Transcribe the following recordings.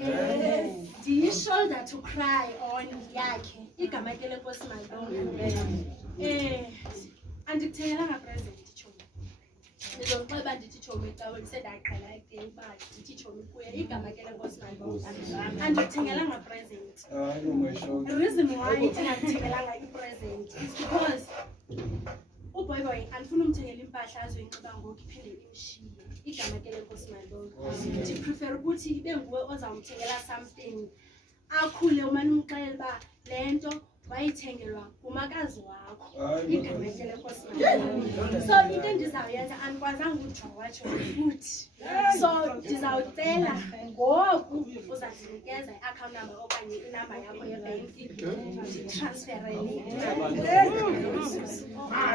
yakhe, ndiyi-shoulder to cry on yakhe, igama ke lenkosi malibonke. Andikuthengelanga present tshomi. Ndizoxeba ndithi tshomi ecaweni sendaqala ke uba ndithi tshomi kuye igama ke lenkosi malibonke. Andikuthengelanga present. The reason why ndingakuthengelanga i-present is because uboyboy andifuna umthengela impahla azoyinxiba ngoku iphinde imshiye. Igama ke lenkosi malibonke. Ndiprefer ukuthi ibe nguwe ozawumthengela something akhule umane umxelela uba le nto wayithengelwa ngumakazi wakho. Igama ke lenkosi malibonke. So into endizawuyenza andikwazanga ukujawatsho futhi. So ndizawucela ngoku uzandinikeza i-account number okanye inamba yakho yebhenki nditransferele.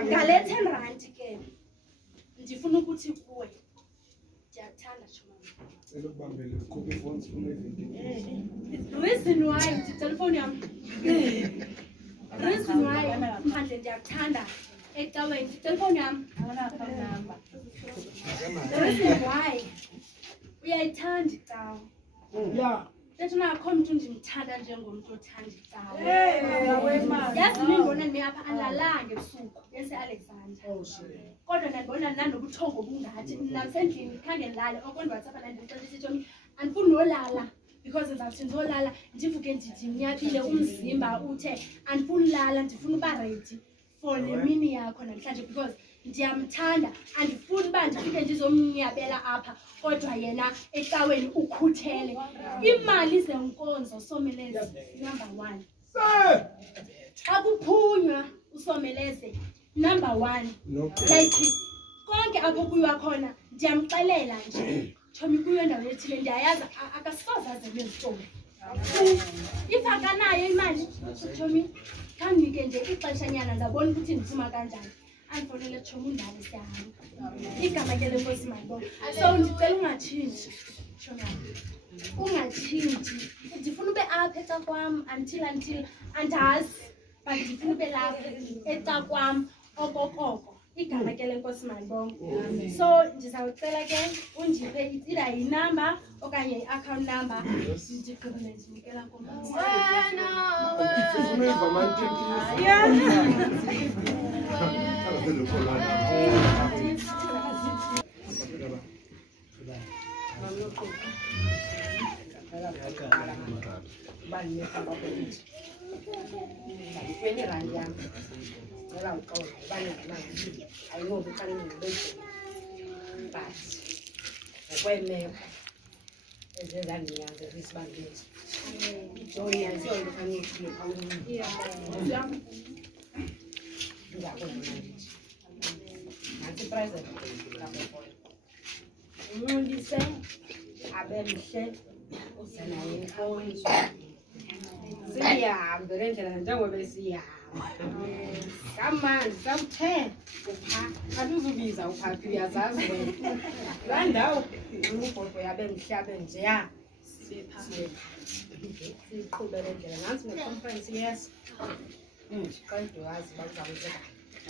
Ngale 10 rand ke ndifuna ukuthi kuwe ndiyakuthanda Chomani. Reason why nditelefoni yam. Reason why manje ndiyakuthanda ecaweni telefoni yam. The reason why uyayithanda icawa. Yeah. That's why I come to ndimthanda njengomntu othanda icawa. Yazi nindibona nimi apha andlalanga ebusuku bese Alexander. Kodwa ndibona nanobuthongo obungathi namsendlini khange ndilale okondwatsapha nandixelisa Tshomi andifuni nolala because ndizawuthi ndizolala ndivuke ndithi mnyabile umzimba uthe andifuni lala ndifuna uba ready for le mini yakho namhlanje because ndiyamthanda andifuni uba ndifike ndizomnyabela apha kodwa yena ecaweni ukhuthele. Imali zenkonzo Someleze number 1. Akuphunywa uSomeleze number 1. Like konke apho kuyiwa khona ndiyamxelela nje Tshomi kuyo ndawo ethile ndiyayazi akasoze azelwe Tshomi. Ifakanayo imali Tshomi khanike nje ixeshanyana ndabona ukuthi ndithuma kanjani. Andifowunele Tshomi undaba siyahamba. Igama ke lenkosi malibonke. So ndicela ungatshintshi Tshomi. Ungatshintshi. Ndifuna ube apha eca kwam until andazi but ndifuna ube lapha eca kwam okokoko. Igama ke lenkosi malibonke. So ndizawucela ke undiphe itsila yinamba okanye i-account number ndigqibele ndinikela nkosi. I know we can't but when this band is joy and joy can present. Come on, some 10. I do visa of happy as I went. Run out. Look for your bench, yeah. Conference, yes. Going to us about something.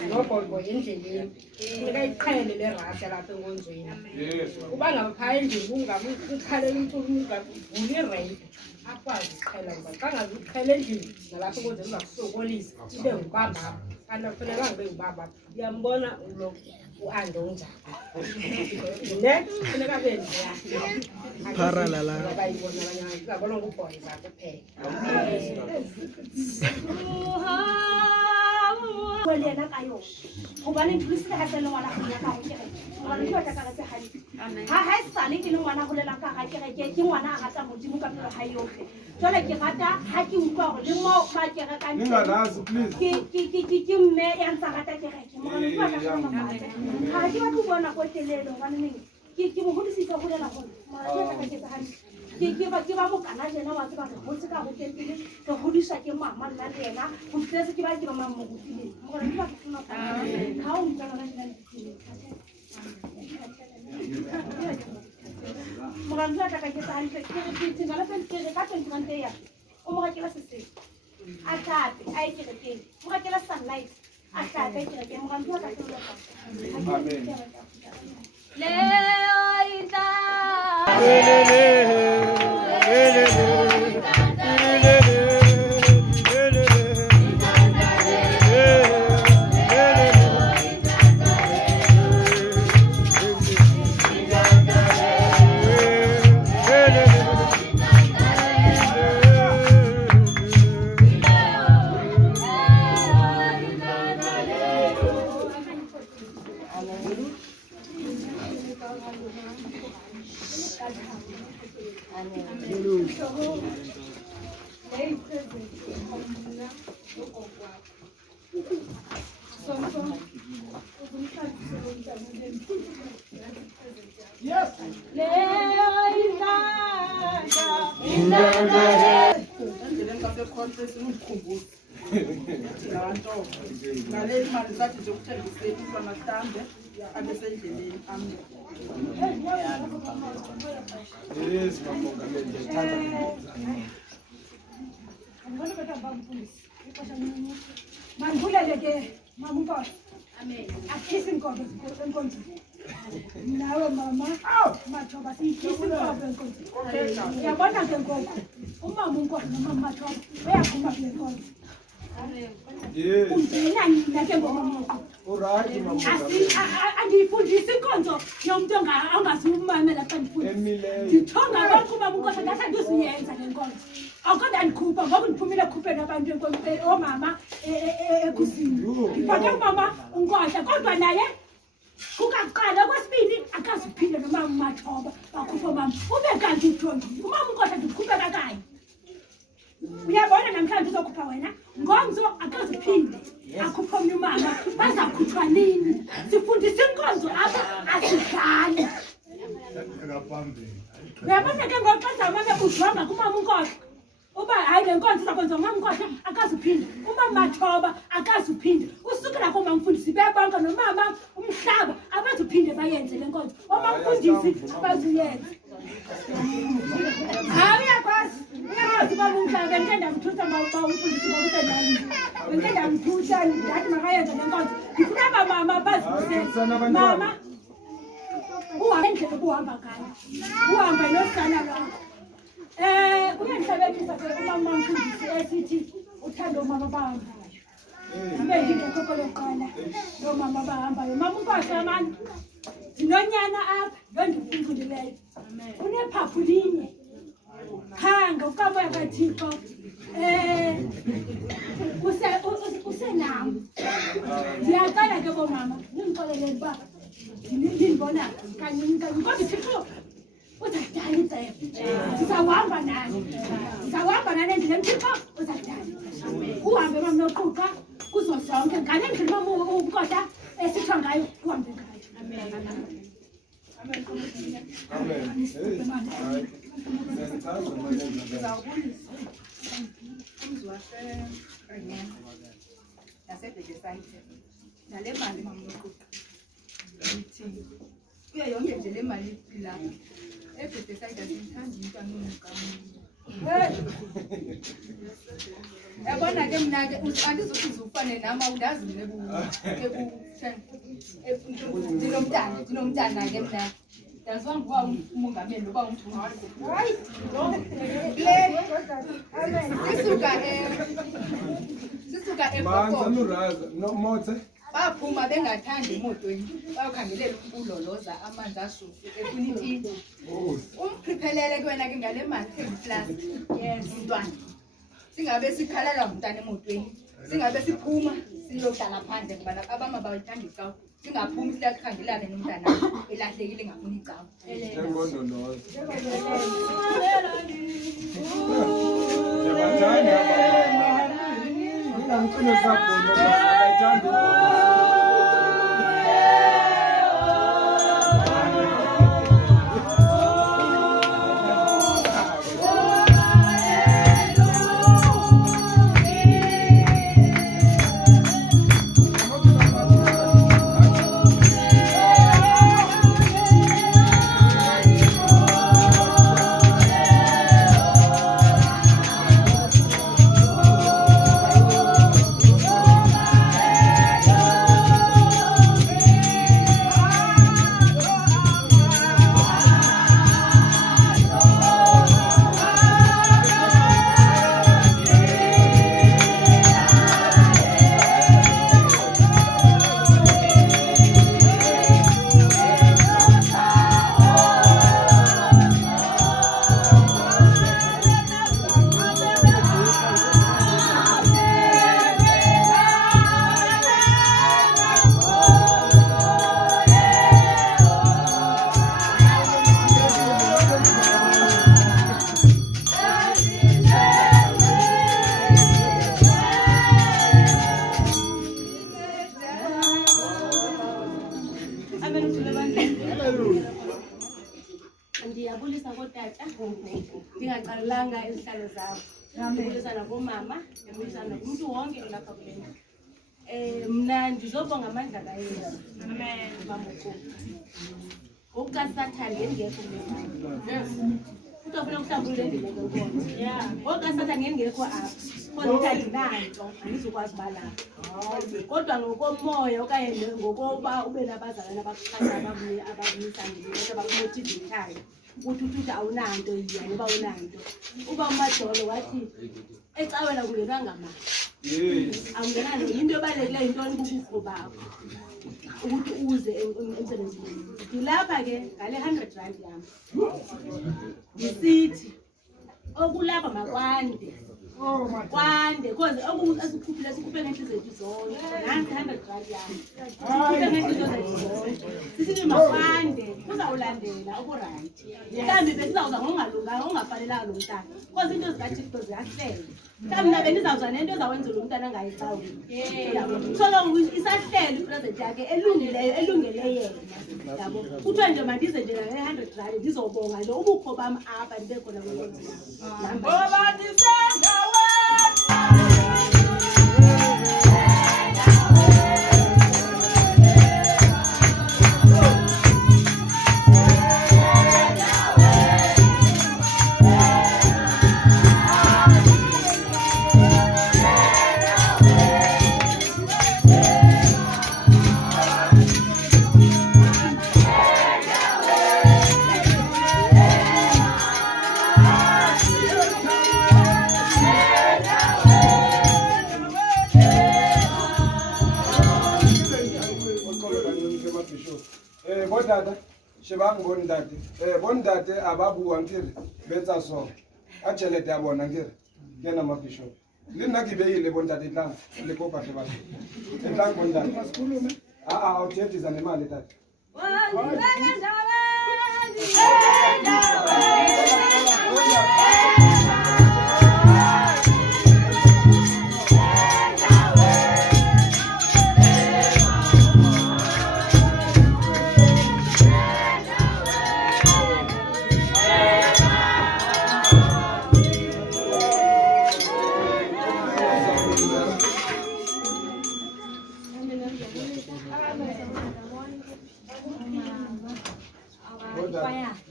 No for engineering. I kind of rush up and one to him. One of kind of who got to move up. Apa Thailand but Thailand the last one was so police don't baba and the federal baba yambona ulo uandonja next paralala yena kayo gobane ntlisitse ga tsena ngwana go ya ka go kere ngwana go tla ka tse gane ha sane ke ngwana go lela ka ga kere ke ngwana a gata modimo ka pelo ha yotlhe jole ke gata ha ke utlwa go le mo ba kere ka ke mme ya ntsa gata kere ke mo go tla ka mama ha ke ba go bona go telelo ngwana neng ke mo hodisitse go lela go mara ke ka ke tsagane ke ba mo kana jena wa tsaba go se ka go kentile go hodisa ke mama nna le yena go tsetse ke ba mama mo go tile mo gore ke ba ke tsona ka o ntse ga nna le tile mo ga ntse ka ke tsane ke ke ngala pele ke ka 21 day ya o mo ga ke la sese a tape a ke re ke mo ga ke la sunlight a tape ke re ke mo ga ntse ka ke amen le oita andiyifundisa inkonzo yomuntu angazumamela xa ndithonga lonke uba munkosi ndathi andizuyenza le nkonzo akonde andikhupha ngoku ndiphumile ekhupheni abantu oomama ekuzini ndiphathe umama unkohla kodwa naye kukakuqala okwesibini akazuphinde nomama umathoba bakhupha umama ube kanti uthongile umama unkohla ndikhuphe kakayo uyabona namhlanje uzokhupha wena ngomso akazuphinde akhupha omnye umama bazakhutshwa nini sifundisa inkonzo apha asidlali uyabona ke ngoxa zawumane ujonga kumama unkohla uba hayi le nkonzo izakwenza umama unkohla akazuphinde umama mathoba akazuphinde usukela komama mfundisi bebonke nomama umhlaba abazuphinde bayenze le nkonzo omama mfundisi abazuyenza hayi uyakwazi uba umhlaba ngenda mthutha umfundisi ngokusenani ngenda mthutha ndathi makayenze le nkonzo ndifuna abamama bazise mama uhambe endlela ukuhamba ngayo uhambe nosana lwakho kuyandihlabekisa ke umama mfundisi esithi uthanda umama abahambayo abe ngingekho kolokuqala nomama abahambayo mama unkohla mani ndinonyana apha lo ndimfundileyo unephaphu linye khanga ukamoya kathixo usenawo ndiyaqala ke bomama nindixoleleni uba ndindibona kancinci kodwa thixo uzakudala icebo ndizawuhamba nani ndizawuhamba nani endleleni thixo uzakudala uhambe mam noquqa kuzo zonke ngale ndlela umama unkohla esithiwa ngayo uhambe ngayo nale mali mama noquqa kuyo yonke nje le mali ilapha eBethesda sithanda umntwana yabona ke mna ke andizokuza ufane nama undazi ndinomntana ke mna ndaziwa nguba umongameli uba umfundisi hayi sisuka Motse baphuma bengathandi emotweni bayokhangelela uloloza amanzi ashushu efuna iti umprephelele kwena ke ngale mali 10 plus umntwana singabe sikhalela umntana emotweni singabe siphuma siyohlala phandle ngoba abama bayithanda icawu singaphumi siyakhangelana nomntana elahlekile ngafuna icawu ungalanga ezihlalo zakho. Ngibulisana ngomama, ngibulisana kumuntu wonke lapha kulena. Mna ndizobonga amandla kaYesu. Amen. Bamukho. Ukucasathana ngengekho mina. Yes. Utofuna ukuhlambulula endile ngenkonzo. Yeah. Ngokucasathana ngengekho apha. Kodwa uthandinanto angizokwazi bala. Kodwa ngokomoya okanye ngokuba ube nabazalwane abakuxhasa ababuyisa ngini abakumotivateayo. Ukuthi uthi awunanto yiya ngoba awunanto. Uba umadolo wathi ecawela kungenanga mali. Yes. Awungenani into ebalekile intoni kubukho bakho. Ukuthi uze emsebenzini. Ngilapha ke ngale 100 rand yami. Ngisithi okulapha makwande. Kwande because okusikhuphile sikhuphe ngenhliziyo zethu zonke. Nansi 100 rand yami. Sikhuphe ngenhliziyo zethu zonke. Sithi makwande uzawulandela okuright. Mhlambi besizawuza ngongalunganga ongafanelanga lo mntana. Because into zikaThixo ziyahlela. Mhlambi nabe nizawuza nento ezawenza lo mntana angayicawi. So long isahlele iproject yakhe elungele yena. Yabo. Kuthiwa nje mandize nje la 100 rand ndizobonga lo ubukho bami apha ndibe khona kwenkonzo yami. Ngoba ndisenda Dada, shebang bondate. Bondate ababu angkiri betsa so. Achele te abona ngiri. Kena mabisho. Lina kibeile bondate tlang le kopa te ba. Tlang bondate. Masikhulume. Awuthethi za nemali tata.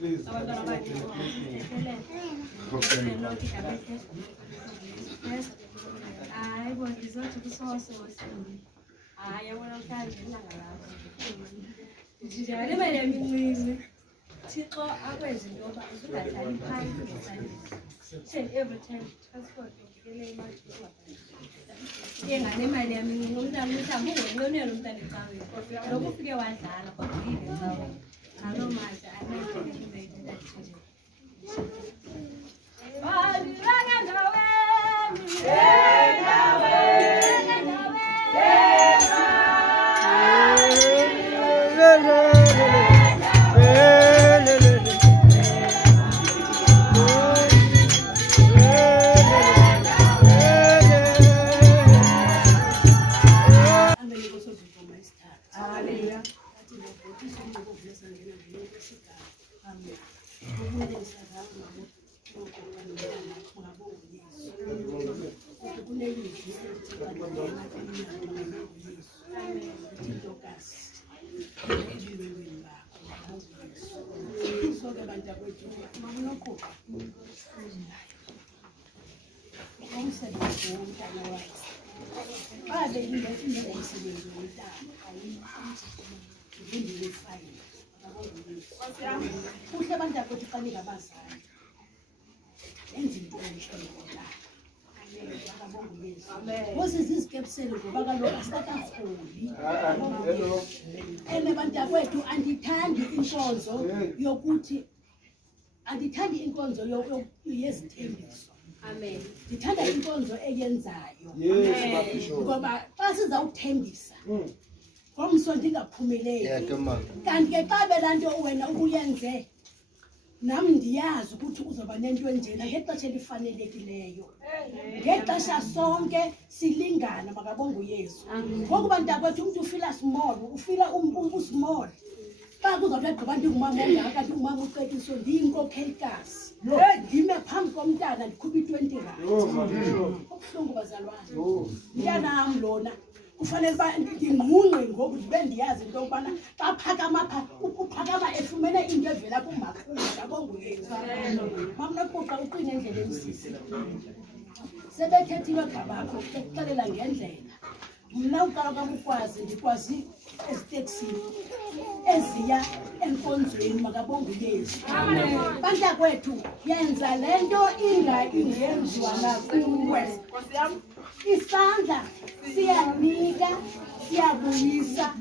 Please. I want to go to the source. I want to tell you. Every time transport. What is this kept saying? Bantakwethu andithandi inkonzo yokuthi andithandi inkonzo yezithembiso. Amen. Ndithanda inkonzo eyenzayo. Yes, ngoba xa sizawuthembisa ngomso ndingaphumeleli. Kanti ke xa belanto wena ubuyenze nam ndiyazi ukuthi uzoba nento enjena ngexesha elifanelekileyo. Ngexesha sonke silingana makabonga uYesu. Ngokuba ntakwethu umuntu ufila small, ufila small. Xa kuzawuthi agqiba ndingumama ongaka, ndingumama ucekiso, ndiyinkokheli kasi. Ngime phambi komntana ndikhupha i-20 rand. Ubuhlungu bazalwane. Mntana wami lona kufanele uba ndinqunqe ngoku ndibe ndiyazi into yokubana xa phakama pha uphakama efumene into evela kumakhulu ngabonguyethu. Mamnokuqa uqine endleleni sisi. Sebethethile gabakho ukuxelela ngendlela. Mna uqala kwam ukwazi ndikwazi eziteksini eziya enkonzweni makabonguyethu. Bantakwethu yenza le nto ingenziwa nakuwe. Isandla siyanika siyabuyisa.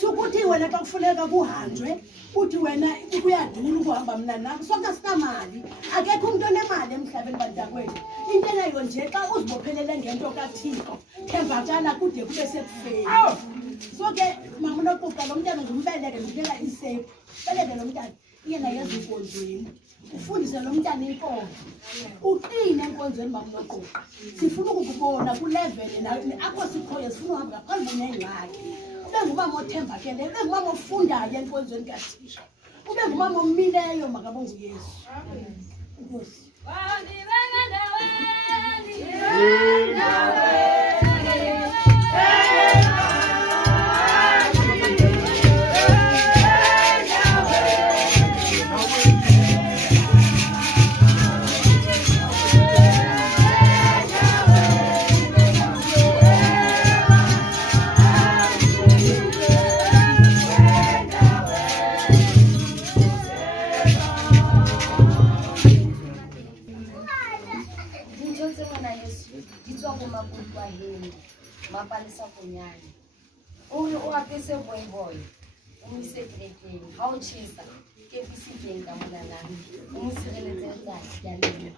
Sukuthi wena xa kufuneka kuhanjwe uthi wena kuyadula ukuhamba mna nam sonke sinamali. Akekho umuntu onemali emhlabeni bantakwethu. Into enayo nje xa uzibophelele ngento kaThixo thembakala kude kube sekufeni. So ke mama nokuqa lo mntana ngumbeleke ndibeka isephu. Beleke lo mntana yena yezinkonzweni. Ufundise lo mntana inkonzo. Uqine enkonzweni mama nokuqa. Sifuna ukukubona ku level apho sikhoye sifuna uhamba ngaphandle nengxaki. Ube ngumama othembakeleyo, ube ngumama ofundayo enkonzweni kaThixo. Ube ngumama omileyo makabonguyesu. Inkosi. Mapalisa konyane. O apese boy. O mise trekeng. Ha o tjhesa, ke pisitseng ka mona nang. O mo sireletse tsatsi ya lena.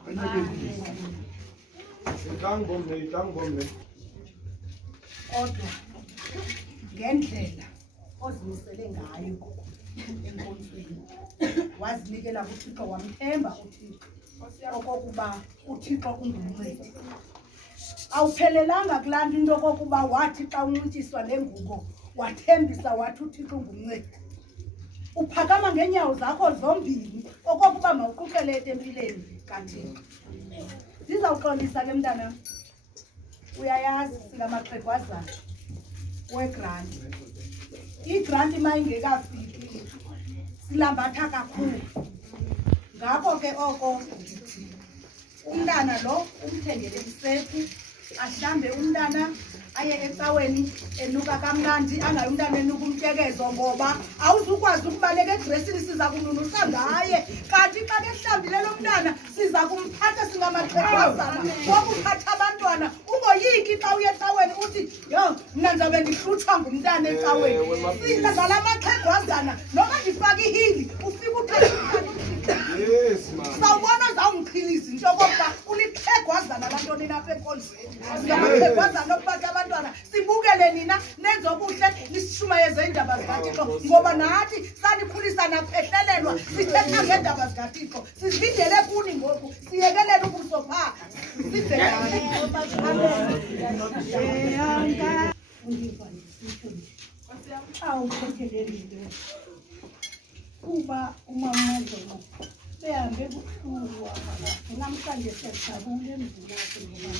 Itang bombe. Kodwa ngendlela ozimisele ngayo enkonzweni. Wazinikela kuThixo wamthemba uThixo. Okokuba uThixo ungumncedi. Awuphelelanga kulanda into kokuba wathi xa uncutshiswa lengubo wathembisa wathi uThixo ungumncedi. Uphakama ngeenyawo zakho zombini okokuba mawuquqele etempileni kaThixo. Ndizawuxolisa ke mntana. Uyayazi singamaxhegwazana wegranti. Igranti mayingekafiki silambatha kakhulu. Ngako ke oko umntana lo umthengele isephu ahlambe umntana aye ecaweni enuka kamnandi angayi umntana enuka umtyekezo ngoba awuzukwazi ukubaleka edresini siza kununusa ngaye kanti xa behlambile lo mntana siza kumphatha singamaxhegwazana wokuphatha abantwana ungoyiki xa uye ecaweni uthi yo mna ndizabe ndihlutshwa ngumntana ecaweni sizala amaxhegwazana noma ndifake ihili ufika uthatha sawubona zawumqhilisa into yokokuba ulixhegwazana lantoni napha enkonzweni. Singamaxhegwazana okuphatha abantwana sibukele nina nenze okuhle nisishumayeze iindaba zikaThixo ngoba nathi sanikhulisa naphehlelelwa sithetha ngeendaba zikaThixo sizidele kuni ngoku siyekelele ubuso phaa sive kuba umamazelo behambe buhlungu namhlanje siyajabula emzini wakhe ngoba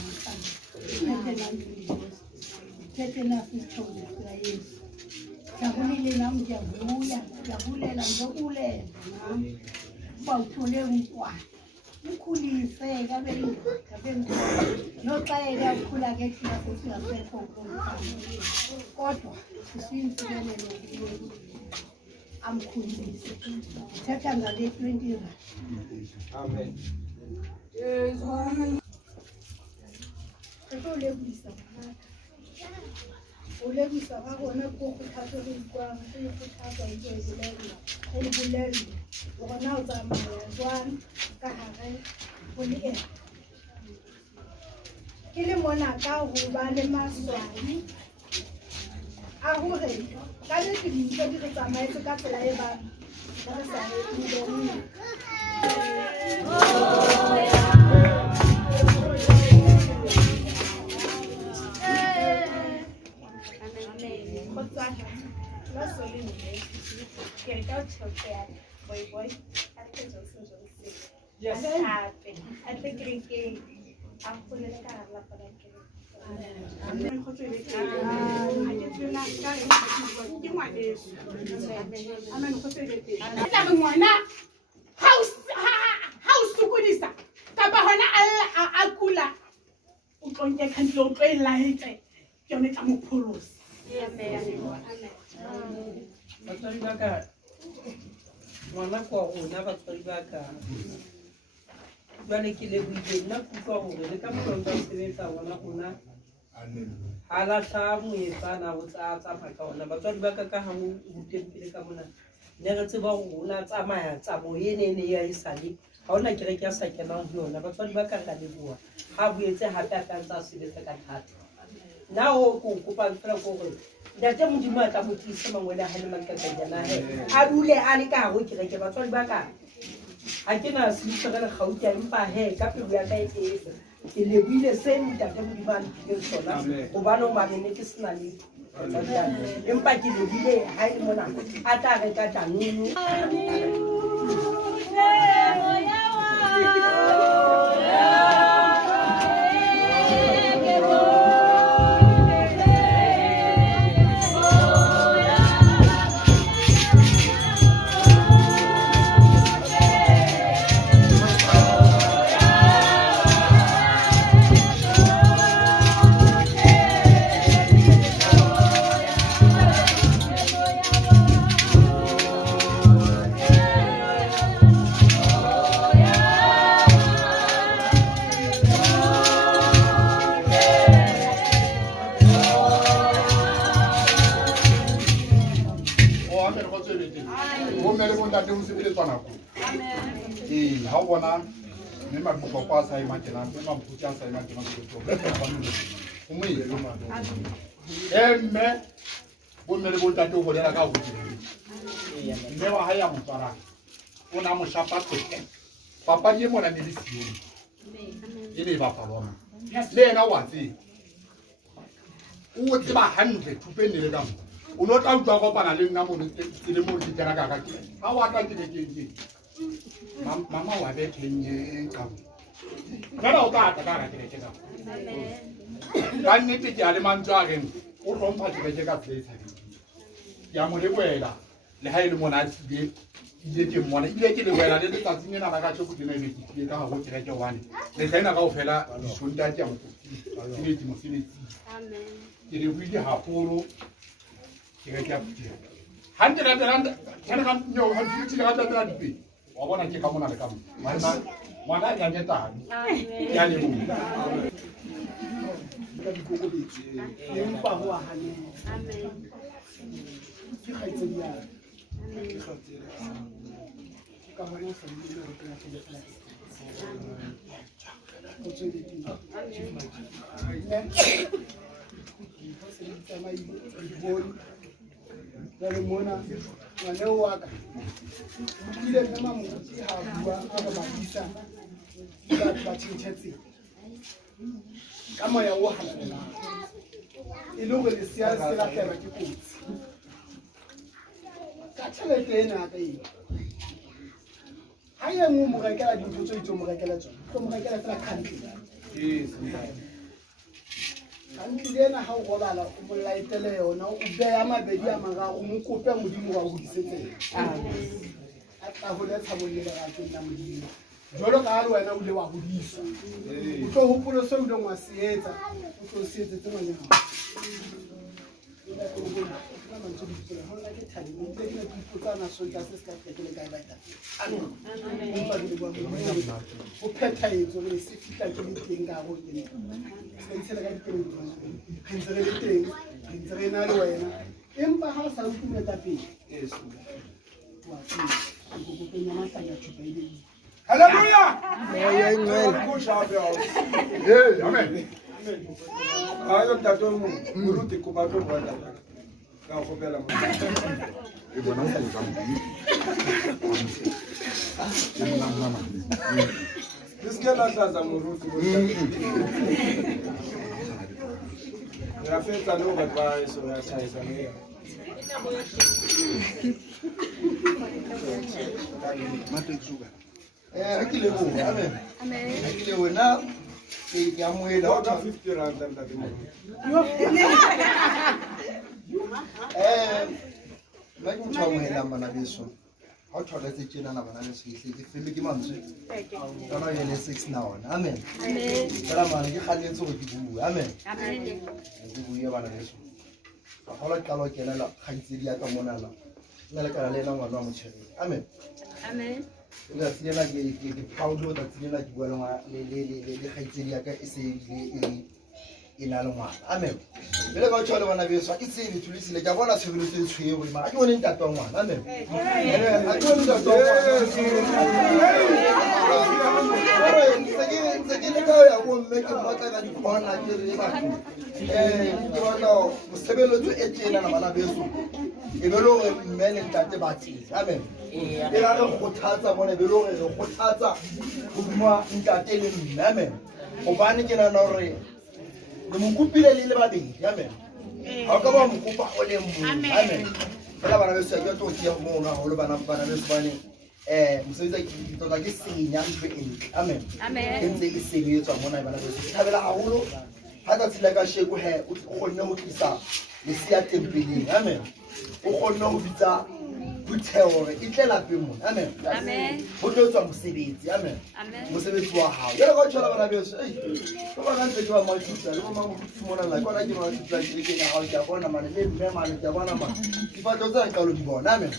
namhlanje thethe nasi isithombe sikaYesu. Jabulile nam ndiyabulela njokulela nam uba uthole umntwana ukhulise kabe yindoda noxeka ukhula ke thina sesingasekho kodwa sisiyintsikelelo kuye amkhulise thetha ngale 20 rand. Amen. Ulebisa bakona kokuthatha kwami siyokuthatha into elibulelo bona uzamaya jwang ka hare bole ile mona ka ho ba le maswai a hore ka le dintho di re tsamaetse ka tsela e ba re sa e Yes. I think Jwale ke lebohile nna kutlwa hore le ka molao tsa sebetsa ona ona ha la hla moetsana ho tsa ka ona batswadi ba ka ha mo ruteng pele ka mona ne re tseba hore hona tsamaya tsamo ene ya isale ha ona kereke ya sa kenang ho yona batswadi ba ka ka leboha ha boetse hape a ka ntsa sebetsa ka thata nna ho kopa fela ko hore ntate modimo a tla mo tlisa mangwele ha le makakanyana he a dule a le ka hare ho kereke batswadi ba ka ha ke na selipere le gauti empa he ka pelo ya ka e etse ke lebohile se ntate modimo a ntlileng sona hobane o mabene ke sena letho empa ke lebohile ha e le mona a tla reka tanunu ha o bona mme mabutlwa a sa emakelang mme mamputsi a sa emakelang emme bomme le bontate o golela ka godimo mme wa hae ya mo tshwarang o ne a mo shapa qete papadi e mona ne le sione e ne e bapalwana le yena wa tseba o tseba hantle thupe ne le ka mo o no tla utlwa kopana le nna mo le mo ke kena ka ke ha wa tla ke ke mama wa be kenye ka kana o ta ka ka ke ka ka nnete ke a le mantswa reng o rompha ke ka place ya mo le boela le ha ile mona ile ke mona ile ke le boela le tsatsi nna ba ka tshoko dina ile ke ka go ke one le tsena ka o fela disonta tja mo ke ke mo finitsi amen ke le buile haholo ke ka putela hante la tela kana ka nyo ha ditsi ka tla dipe wa bona ke ka mona le ka mona mwana ya nyetane amen ya le mo ka dikoko ditsi le mpa ho hane amen ke khaitse dia ke khaitse ka bona sa le le ke na ke o tswe di amen Dari mona ngwana wa ka ile nna motsi ha bua a ba batisa ba tshintshetse ka moya o halala e le gore sia se la tlelwa ke kotsi ka tšhelete ena ka e ha ye mo mo rekela dintho tse itse mo rekela tsona go mo rekela fela country Kantilena ha o robala o molaitele yona o beya mabedi a mararo mo kope modimo wa ho disetse a tla ho le tshabo le ba ka nna modimo jolo ka re wena o le wa ho disa o tlo hopolo se o le ngwa seetsa o tlo seetse tse ngwana o phetha etso re se fitla ke le teng ka go ke se le ka dipelo ke ntse re le teng ke ntse re na le wena empa ha sa utlwela pele wa se go go penya matla tshupa ile haleluya amen ayo tato mo muruti ko ba to bana ka go bela mo e bona go ka mo Diskela tlaza muruti mo ya fetsa no ba ba so ya tsaisa ne mate tsuga akile bo amen akile wena ke ya moela wa ka 50 rand ntate mo la ke motho wa moela bana beso ha o thola tse tjena na bana beso ke fele ke mantswe kana yele 6 now amen kana mana ke kgannetse go ke bua amen ke bua bana beso ba hola kalo kena la khaitsedi ya ka mona la nna le kana le na ngwana wa motšhedi amen la tsena ke paulo da tsena ke bua le khaitsedi ya ka e se ina le ngwana amen le ba tshwale bana beso ke tsene thulisile ke bona tshebeletso e tshweye go ma a ke bone ntate wa ngwana amen a ke bone ntate wa ke le ka ya go mme ke mmatla ka dipona ke re batho ke batla mosebeletso e tjena na bana beso e be lo re mme le ntate ba tsitse amen e ra re kgothatsa bona be lo re kgothatsa go bua ntate le mme amen go bane ke nana hore le mokupile le babedi amen ha ka ba mokupa o le mong amen fela bana beso ke tlo tia mo na ho le bana beso bane mosebetsa ke tota ke senya ntho e ntle amen ke ntse e sebetswa mona bana beso thabela haholo ha ka tsela ka sheko he o kgonne ho tlisa le sia tempeleng amen o kgonne ho bitsa butheore e tlela peng mona amen ho tlo tswa mosebetsi amen mosebetsi wa hao jalo ka tshola bana beso go ba ntse ke ba mothusa le mo mang mona la kona ke mothusa ke na ha ke bona mane le mme mane ke bona mane ke batlo tsa ka lo di bona amen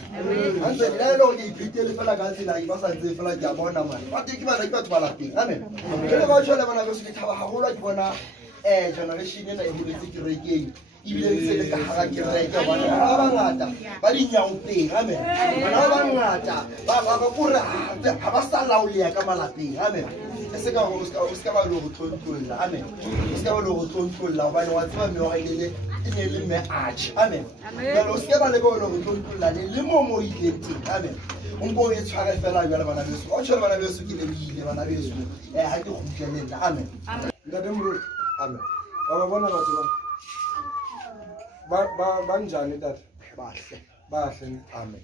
antse le lo ke iphetele fela ka tsela ke ba sa ntse fela ke bona mane ba ke ba batho ba lapeng amen jalo ka tshola bana beso ke thaba haholo ke bona generation ena e holetse kerekeng ibile ntse le ka hara kereke bona ba bangata ba dinyaopeng amen bana ba bangata ba kore ha ba sa laoleya ka malapeng amen e se ka go ska ba lo go tlontolla amen o ska ba lo go tlontolla hobane wa tseba mme wa ile e ne le mme arch amen jalo o ska ba le go lo go tlontolla le mo ile teng amen unko e tshware fela jalo bana beso o tshware bana beso ke le ile bana beso ha ke go tlela amen ntate mo amen ba bona batho ba banjani tata bahle amen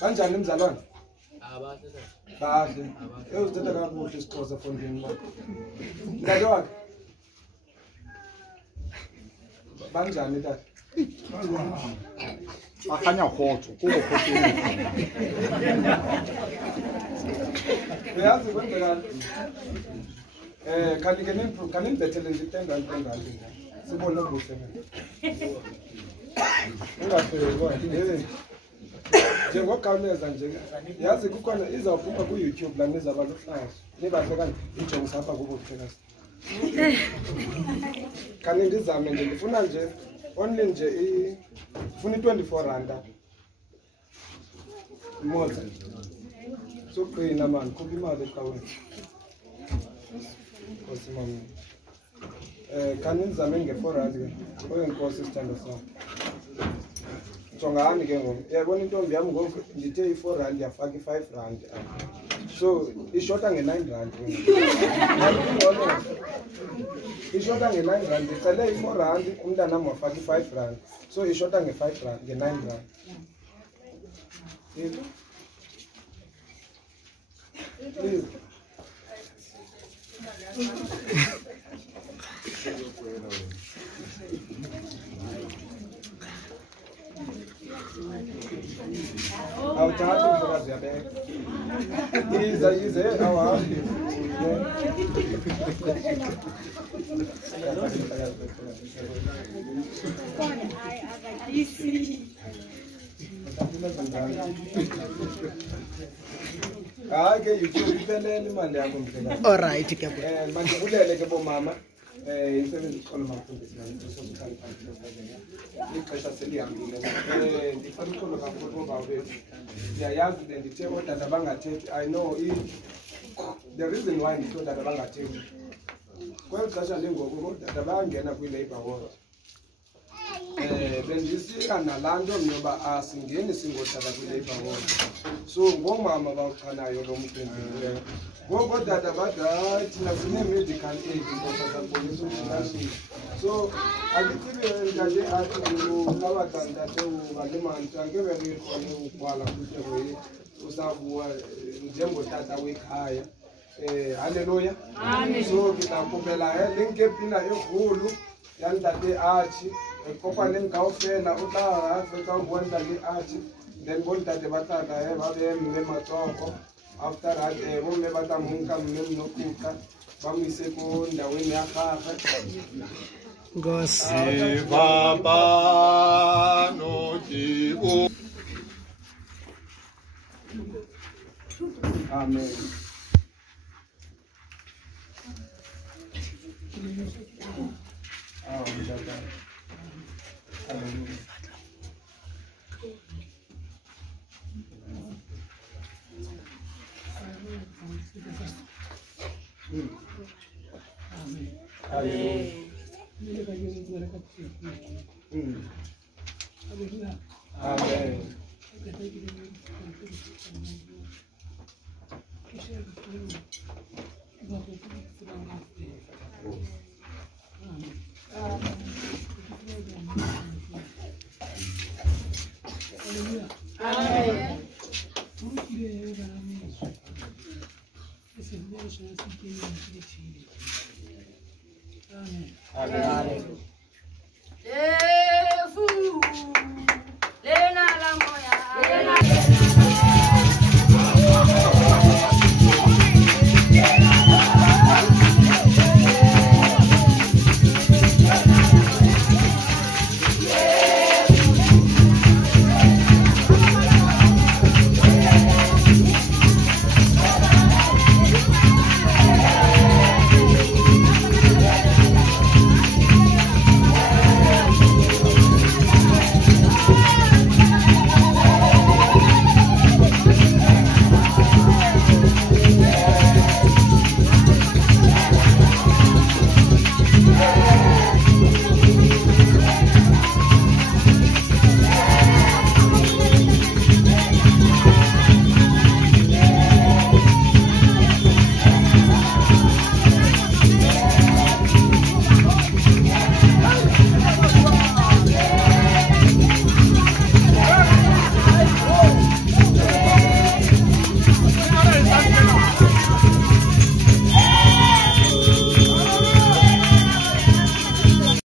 banjani mzalwane bahle uzithetha kakuhle isixhosa fondini ba ntate wakhe banjani tata akanya khotho ko go khotho uyazi kwenzeka kanti nibethele nje itengane sibone kuhle njengokhawuleza nje yazi kukhona izawuphuma ku-YouTube la nizaba luhlaza nibahle kanti ijongisa apha kubo kuphela khani ndizame nje ndifuna nje only nje ifuna i-24 randa imoza soqina mani khupha imali eqaweni nkosi mami khani ndizame nge-4 rand ke oyenkosi isithando sam jongani ke ngoku yayibona intombi yam ngoku ndithe i-4 rand yafaka i-5 rand so ishota nge-9 rand ishota nge-9 rand ndicele i-4 rand umntanam wafaka i-5 rand so ishota nge-5 rand nge-9 rand please awuthathi mfokazi yabeka yize awahambi hayi ke YouTube iphelele imali yakho mhlekazi alright ke mandibulele ke bomama isebenzi isikolo mafundisi ixesha selihambile ndifuna uxolo kakhulu ngoba wethu ndiyayazi le ndithe oodada bangathethi I know the reason why ndithe oodada bangathethi kweli xesha lingoku oodada bayangena kwi-labor ward bendisika nalanto ngoba asingeni singothatha kwi-labor hall. So ngomama bawuchanayo lo mcimbi. Ngoko tata bathi hayi thina sine-medical aid ngosasabonisa umshikashika. So akitibe ntate athi abatantate ukalemantsi angeke bekhone ukwala kutekoyi usavuwa njengotata wekhaya. Haleluya. So ke tla kopela le nke pina e kgolo ya ntate athi kopaneng kaofela o tla fetsa ho bua ntate athi then bontate ba tla tla ba be mme matsogo. After that bomme ba tla mo nka mme Nkohla ba mo ise ko ndaweng ya gagwe. Amen. Amen.